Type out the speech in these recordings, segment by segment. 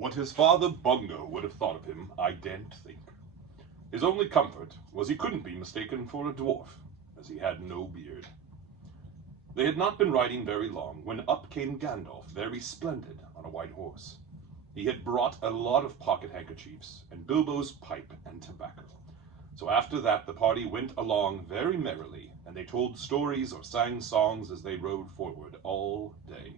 What his father Bungo would have thought of him, I daren't think. His only comfort was he couldn't be mistaken for a dwarf, as he had no beard. They had not been riding very long when up came Gandalf, very splendid, on a white horse. He had brought a lot of pocket handkerchiefs, and Bilbo's pipe and tobacco. So after that the party went along very merrily, and they told stories or sang songs as they rode forward all day,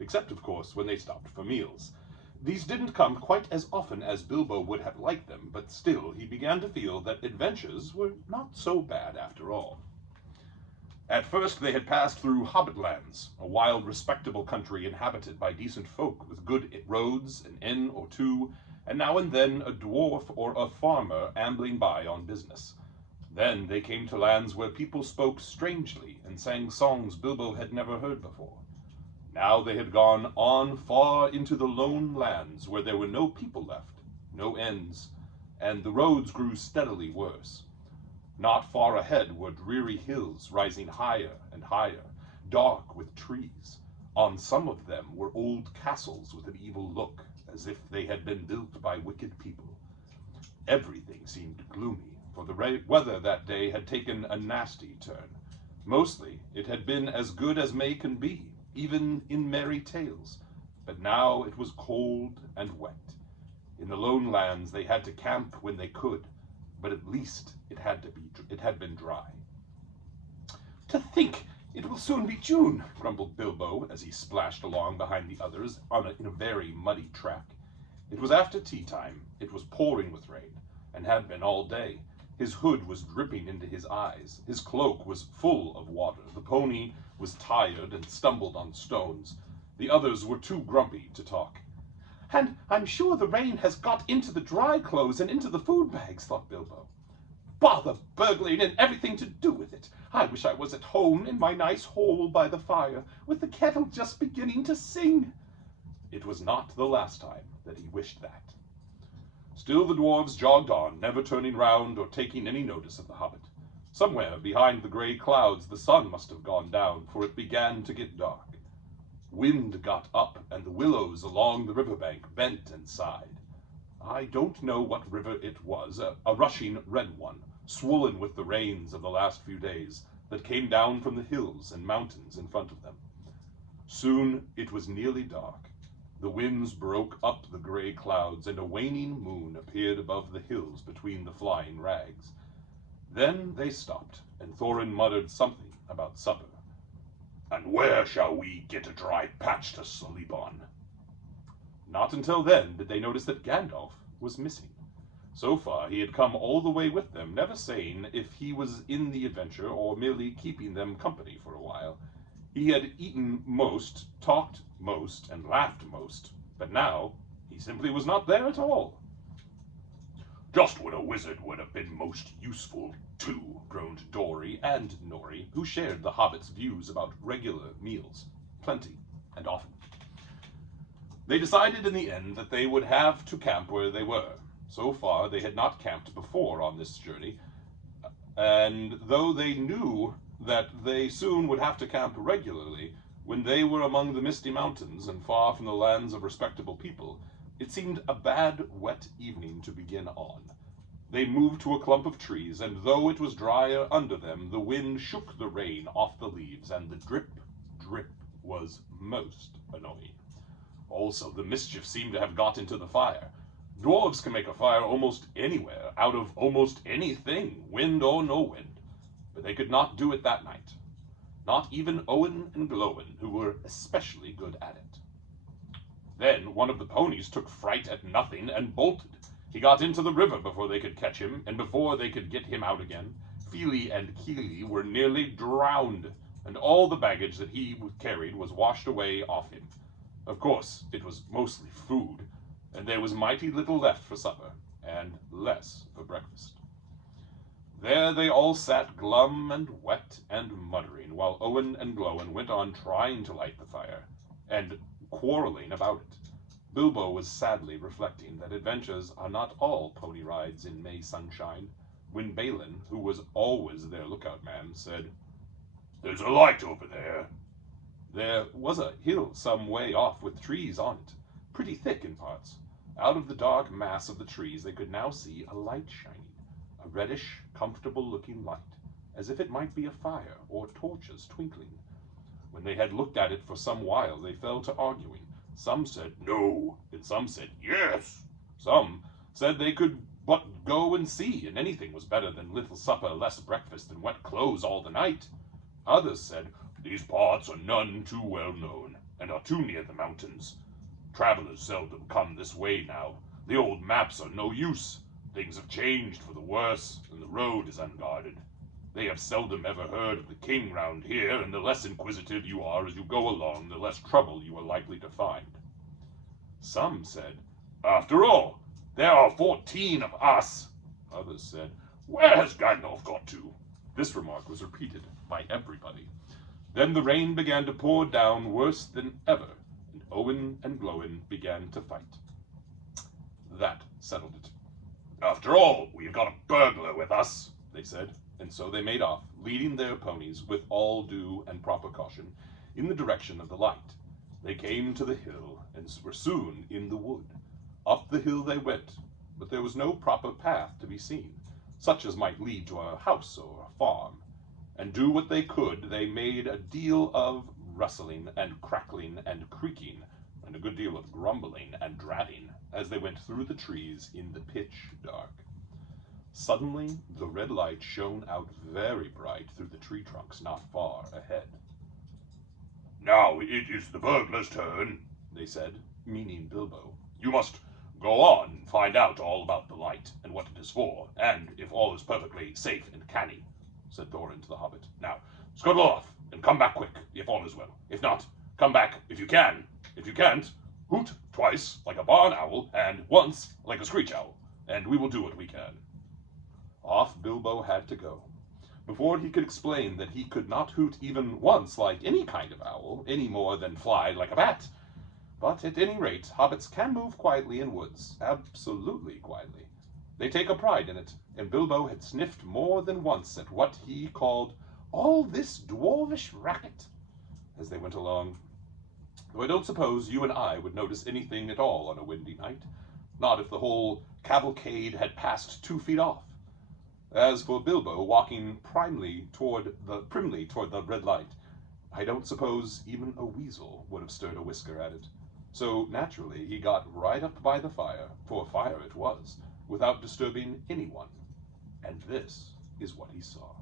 except, of course, when they stopped for meals. These didn't come quite as often as Bilbo would have liked them, but still he began to feel that adventures were not so bad after all. At first they had passed through Hobbit lands, a wild, respectable country inhabited by decent folk, with good roads, an inn or two, and now and then a dwarf or a farmer ambling by on business. Then they came to lands where people spoke strangely and sang songs Bilbo had never heard before. Now they had gone on far into the lone lands where there were no people left, no inns, and the roads grew steadily worse. Not far ahead were dreary hills rising higher and higher, dark with trees. On some of them were old castles with an evil look, as if they had been built by wicked people. Everything seemed gloomy, for the weather that day had taken a nasty turn. Mostly it had been as good as May can be, even in merry tales, but now it was cold and wet. In the lone lands they had to camp when they could, but at least it had been dry. "To think it will soon be June," grumbled Bilbo as he splashed along behind the others in a very muddy track. It was after tea time. It was pouring with rain, and had been all day. His hood was dripping into his eyes. His cloak was full of water. The pony was tired and stumbled on stones. The others were too grumpy to talk. "And I'm sure the rain has got into the dry clothes and into the food bags," thought Bilbo. "Bother burgling and everything to do with it. I wish I was at home in my nice hole by the fire, with the kettle just beginning to sing." It was not the last time that he wished that. Still the dwarves jogged on, never turning round or taking any notice of the hobbit. Somewhere behind the grey clouds the sun must have gone down, for it began to get dark. Wind got up, and the willows along the riverbank bent and sighed. I don't know what river it was, a rushing red one, swollen with the rains of the last few days, that came down from the hills and mountains in front of them. Soon it was nearly dark. The winds broke up the grey clouds, and a waning moon appeared above the hills between the flying rags. Then they stopped, and Thorin muttered something about supper. "And where shall we get a dry patch to sleep on?" Not until then did they notice that Gandalf was missing. So far he had come all the way with them, never saying if he was in the adventure or merely keeping them company for a while. He had eaten most, talked most, and laughed most, but now he simply was not there at all. "Just when a wizard would have been most useful, too," groaned Dori and Nori, who shared the hobbits' views about regular meals, plenty and often. They decided in the end that they would have to camp where they were. So far they had not camped before on this journey, and though they knew that they soon would have to camp regularly, when they were among the misty mountains and far from the lands of respectable people, it seemed a bad, wet evening to begin on. They moved to a clump of trees, and though it was drier under them, the wind shook the rain off the leaves, and the drip, drip was most annoying. Also, the mischief seemed to have got into the fire. Dwarves can make a fire almost anywhere, out of almost anything, wind or no wind, but they could not do it that night. Not even Owen and Glóin, who were especially good at it. Then one of the ponies took fright at nothing and bolted. He got into the river before they could catch him, and before they could get him out again, Fili and Kili were nearly drowned, and all the baggage that he carried was washed away off him. Of course, it was mostly food, and there was mighty little left for supper, and less for breakfast. There they all sat glum and wet and muttering, while Owen and Glóin went on trying to light the fire, and quarreling about it. Bilbo was sadly reflecting that adventures are not all pony rides in May sunshine, when Balin, who was always their lookout man, said, "There's a light over there." There was a hill some way off with trees on it, pretty thick in parts. Out of the dark mass of the trees they could now see a light shining, a reddish, comfortable-looking light, as if it might be a fire or torches twinkling. When they had looked at it for some while, they fell to arguing. Some said no, and some said yes. Some said they could but go and see, and anything was better than little supper, less breakfast, and wet clothes all the night. Others said, these parts are none too well known, and are too near the mountains. Travelers seldom come this way now. The old maps are no use. Things have changed for the worse, and the road is unguarded. They have seldom ever heard of the king round here, and the less inquisitive you are as you go along, the less trouble you are likely to find. Some said, after all, there are 14 of us. Others said, where has Gandalf got to? This remark was repeated by everybody. Then the rain began to pour down worse than ever, and Owen and Glóin began to fight. That settled it. After all, we've got a burglar with us, they said, and so they made off, leading their ponies with all due and proper caution in the direction of the light. They came to the hill and were soon in the wood. Up the hill they went, but there was no proper path to be seen, such as might lead to a house or a farm. And do what they could, they made a deal of rustling and crackling and creaking, and a good deal of grumbling and dratting as they went through the trees in the pitch dark. Suddenly, the red light shone out very bright through the tree trunks not far ahead. Now it is the burglar's turn, they said, meaning Bilbo. You must go on and find out all about the light and what it is for, and if all is perfectly safe and canny, said Thorin to the hobbit. Now, scuttle off and come back quick, if all is well. If not, come back if you can. If you can't, hoot twice like a barn owl, and once like a screech owl, and we will do what we can. Off Bilbo had to go. Before he could explain that he could not hoot even once like any kind of owl, any more than fly like a bat. But at any rate, hobbits can move quietly in woods, absolutely quietly. They take a pride in it, and Bilbo had sniffed more than once at what he called all this dwarvish racket as they went along. Though I don't suppose you and I would notice anything at all on a windy night, not if the whole cavalcade had passed 2 feet off. As for Bilbo walking primly toward the red light, I don't suppose even a weasel would have stirred a whisker at it. So naturally he got right up by the fire, for fire it was, without disturbing anyone. And this is what he saw.